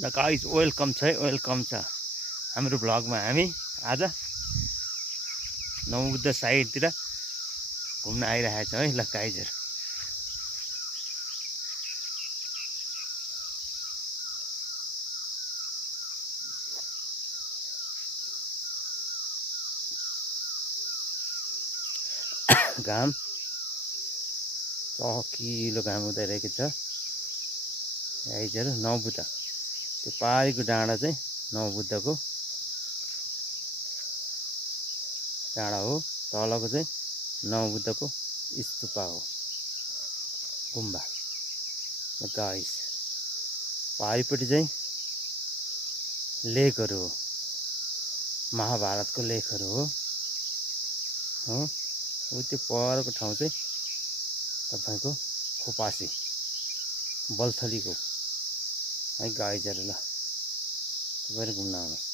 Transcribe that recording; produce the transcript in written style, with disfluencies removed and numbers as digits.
ल guys welcome छ है, वेलकम छ हाम्रो भ्लगमा। हामी आज नवबुद्ध साइडतिर घुम्न आइरहेका छौँ है। ल गाइजहरु घाम चकिलो घाम हुँदै रहेको छ गाइजहरु। नवबुद्ध त्यो पारीको डाँडा चाहिँ नवबुद्धको डाँडा हो, तलको चाहिँ नवबुद्धको स्तूपा हो, गुम्बा। गाइस पारीपट्टि चाहिँ लेकहरू हो, महाभारतको लेखहरू हो। उ त्यो परको ठाउँ चाहिँ तपाईको खोपासी बल्थलीको है गाइजहरु। ल तपाईहरु घुम्न आउनुहोस्।